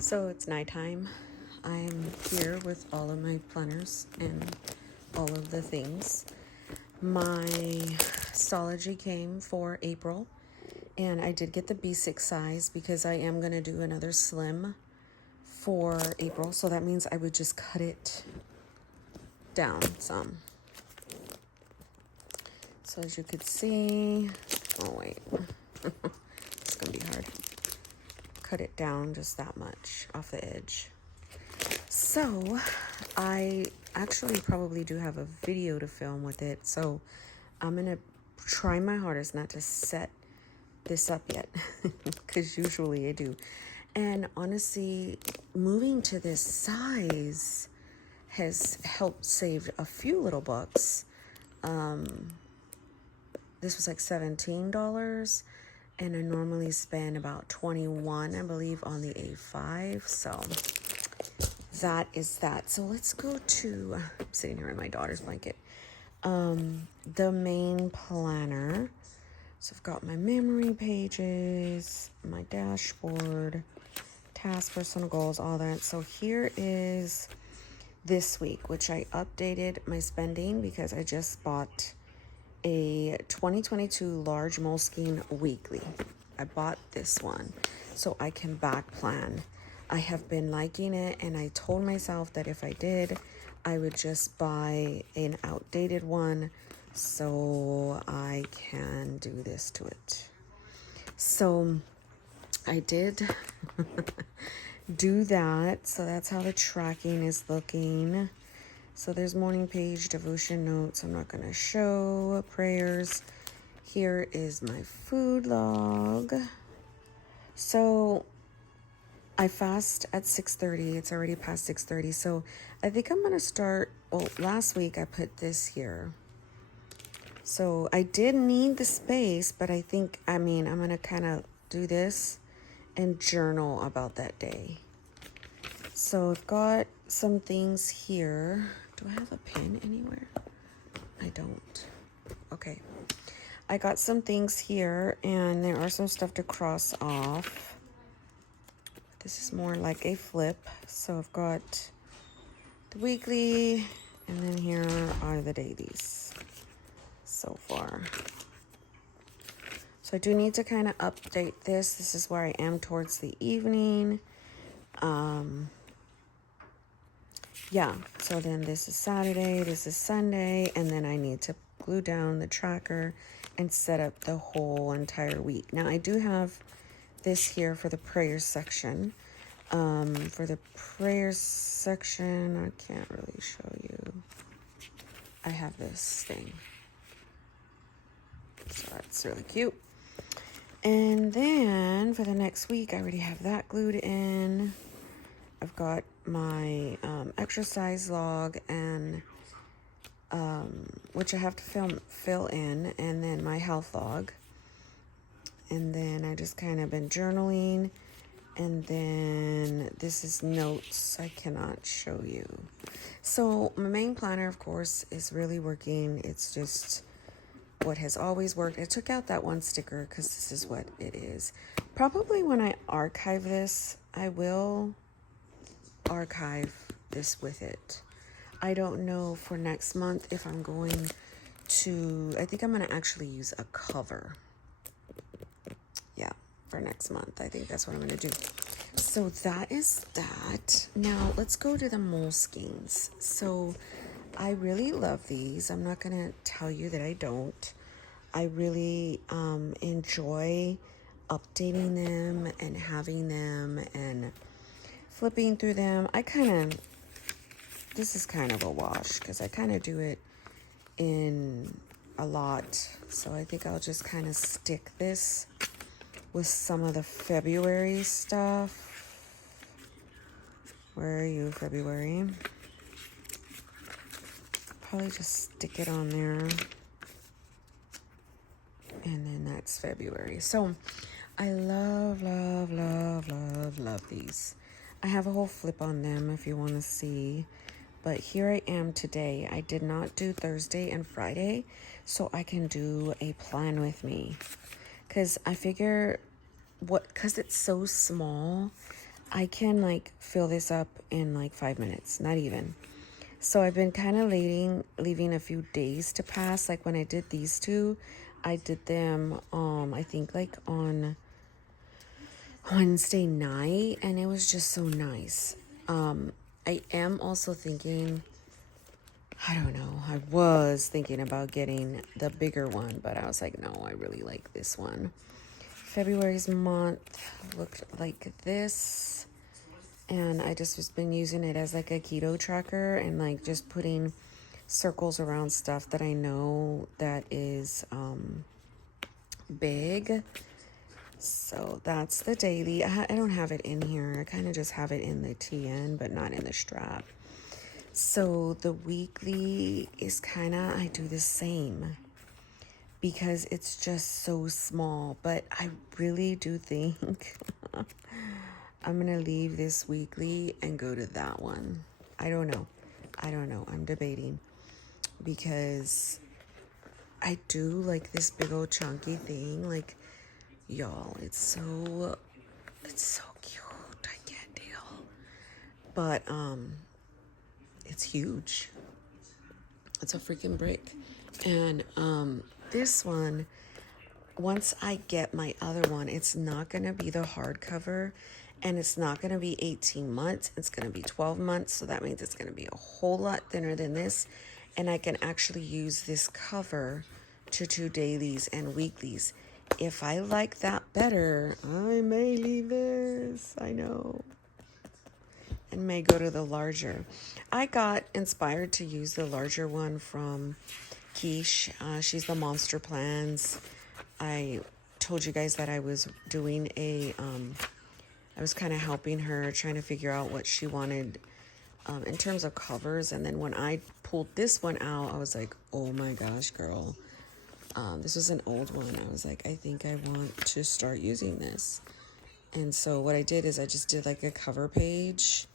So it's nighttime. I'm here with all of my planners and all of the things. My Stalogy came for April, and I did get the B6 size because I am going to do another slim for April. So that means I would just cut it down some. So as you could see, oh wait, it's going to be hard. Cut it down just that much off the edge. So I actually probably do have a video to film with it, so I'm gonna try my hardest not to set this up yet because usually I do. And honestly, moving to this size has helped save a few little bucks. This was like $17, and I normally spend about $21, I believe, on the A5. So that is that. So let's go to, I'm sitting here in my daughter's blanket, the main planner. So I've got my memory pages, my dashboard, tasks, personal goals, all that. So here is this week, which I updated my spending because I just bought a 2022 large Moleskine weekly. I bought this one so I can back plan. I have been liking it, and I told myself that if I did, I would just buy an outdated one so I can do this to it. So I did do that. So that's how the tracking is looking. So there's morning page, devotion notes. I'm not going to show prayers. Here is my food log. So I fast at 6:30. It's already past 6:30. So I think I'm going to start. Well, last week I put this here. So I did need the space, but I think, I'm going to kind of do this and journal about that day. So I've got some things here. Do I have a pen anywhere? I don't. Okay. I got some things here, and there are some stuff to cross off. This is more like a flip. So I've got the weekly, and then here are the dailies so far. So I do need to kind of update this. This is where I am towards the evening. Yeah, so then this is Saturday, this is Sunday, and then I need to glue down the tracker and set up the whole entire week. Now, I do have this here for the prayer section. For the prayer section, I can't really show you. I have this thing. So that's really cute. And then for the next week, I already have that glued in. I've got my exercise log, and which I have to fill in, and then my health log. And then I just kind of been journaling. And then this is notes I cannot show you. So my main planner, of course, is really working. It's just what has always worked. I took out that one sticker because this is what it is. Probably when I archive this, I will archive this with it. I don't know for next month if I'm going to, I think I'm going to actually use a cover. Yeah, for next month. I think that's what I'm going to do. So that is that. Now let's go to the Moleskines. So I really love these. I'm not going to tell you that I don't. I really enjoy updating them and having them and flipping through them. This is kind of a wash because I kind of do it in a lot. So I think I'll just kind of stick this with some of the February stuff. Where are you, February? Probably just stick it on there. And then that's February. So I love these. I have a whole flip on them if you want to see. But here I am today. I did not do Thursday and Friday, so I can do a plan with me. Because I figure, because it's so small, I can like fill this up in like 5 minutes, not even. So I've been kind of leaving a few days to pass. Like when I did these two, I did them I think like on Wednesday night, and it was just so nice. I am also thinking, I don't know, I was thinking about getting the bigger one, but I was like, no, I really like this one. February's month looked like this, and I just was been using it as like a keto tracker and like just putting circles around stuff that I know that is big. So that's the daily. I don't have it in here. I kind of just have it in the TN, but not in the strap. So the weekly is kind of, I do the same because it's just so small. But I really do think I'm going to leave this weekly and go to that one. I don't know. I'm debating because I do like this big old chunky thing. Like, y'all, it's so cute. I can't deal. But it's huge. It's a freaking brick. And this one, once I get my other one, it's not gonna be the hardcover, and it's not gonna be 18 months. It's gonna be 12 months. So that means it's gonna be a whole lot thinner than this, and I can actually use this cover to do dailies and weeklies. If I like that better, I may leave this. I know. And may go to the larger. I got inspired to use the larger one from Quiche. She's the Monster Plans. I told you guys that I was doing I was kind of helping her, trying to figure out what she wanted in terms of covers. And then when I pulled this one out, I was like, oh my gosh, girl. This was an old one. I was like, I think I want to start using this. And so what I did is I just did like a cover page,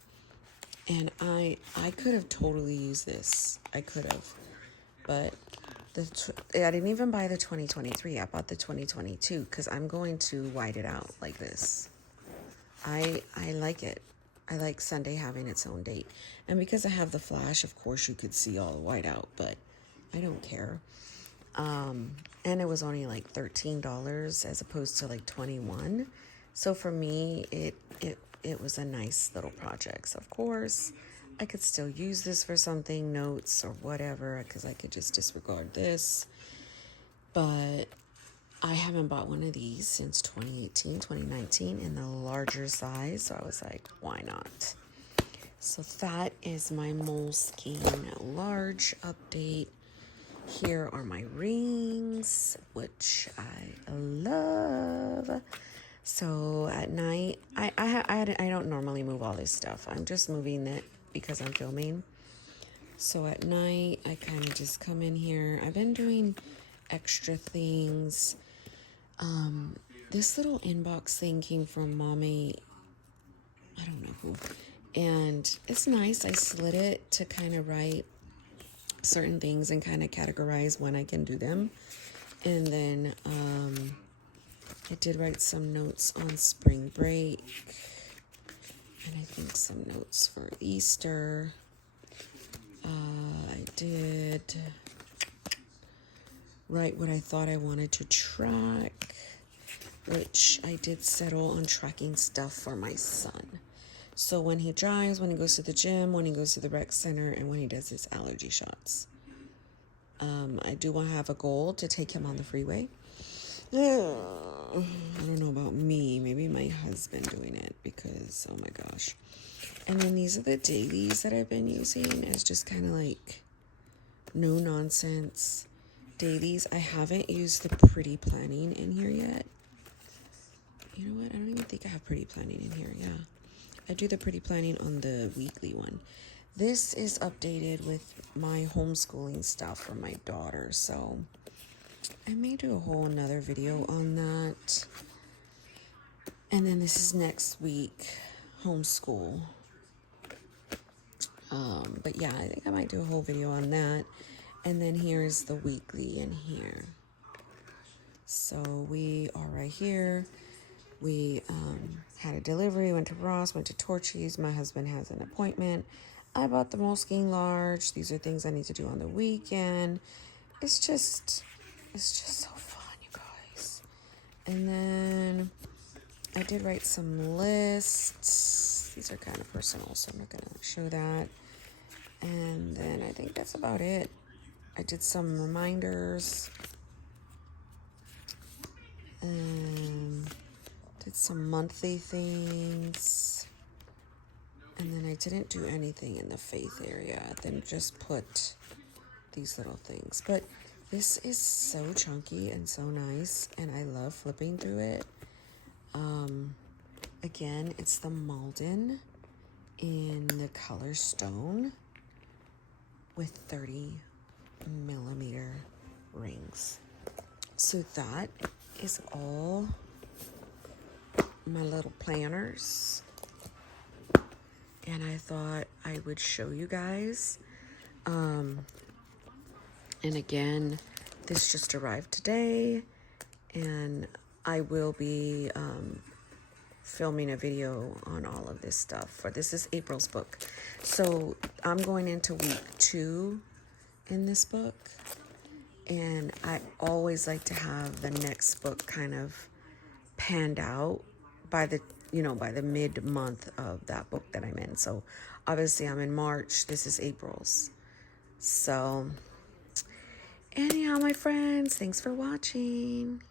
and I could have totally used this. I could have, but I didn't even buy the 2023. I bought the 2022 because I'm going to white it out like this. I like it. I like Sunday having its own date. And because I have the flash, of course you could see all the white out, but I don't care. And it was only like $13 as opposed to like $21. So for me, it was a nice little project. So of course, I could still use this for something, notes or whatever, because I could just disregard this. But I haven't bought one of these since 2018, 2019 in the larger size. So I was like, why not? So that is my Moleskine large update. Here are my rings, which I love. So at night, I don't normally move all this stuff. I'm just moving it because I'm filming. So at night, I kind of just come in here. I've been doing extra things. This little inbox thing came from Mommy, I don't know who, and it's nice. I slid it to kind of write certain things and kind of categorize when I can do them. And then I did write some notes on spring break, and I think some notes for Easter. I did write what I thought I wanted to track, which I did settle on tracking stuff for my son. So when he drives, when he goes to the gym, when he goes to the rec center, and when he does his allergy shots. I do want to have a goal to take him on the freeway. I don't know about me, maybe my husband doing it, because oh my gosh. And then these are the dailies that I've been using as just kind of like no nonsense dailies. I haven't used the pretty planning in here yet. You know what? I don't even think I have pretty planning in here. Yeah. I do the pretty planning on the weekly one. This is updated with my homeschooling stuff for my daughter. So I may do a whole another video on that. And then this is next week, homeschool. But yeah, I think I might do a whole video on that. And then here's the weekly in here. So we are right here. We had a delivery, went to Ross, went to Torchy's. My husband has an appointment. I bought the Moleskine large. These are things I need to do on the weekend. It's just so fun, you guys. And then I did write some lists. These are kind of personal, so I'm not going to show that. And then I think that's about it. I did some reminders. And did some monthly things. And then I didn't do anything in the faith area. Then just put these little things. But this is so chunky and so nice. And I love flipping through it. Again, it's the Malden in the color stone with 30mm rings. So that is all my little planners. And I thought I would show you guys. And again, this just arrived today. And I will be filming a video on all of this stuff. For this is April's book. So I'm going into week 2 in this book. And I always like to have the next book kind of panned out by the mid-month of that book that I'm in. So obviously I'm in March. This is April's. So anyhow, my friends, thanks for watching.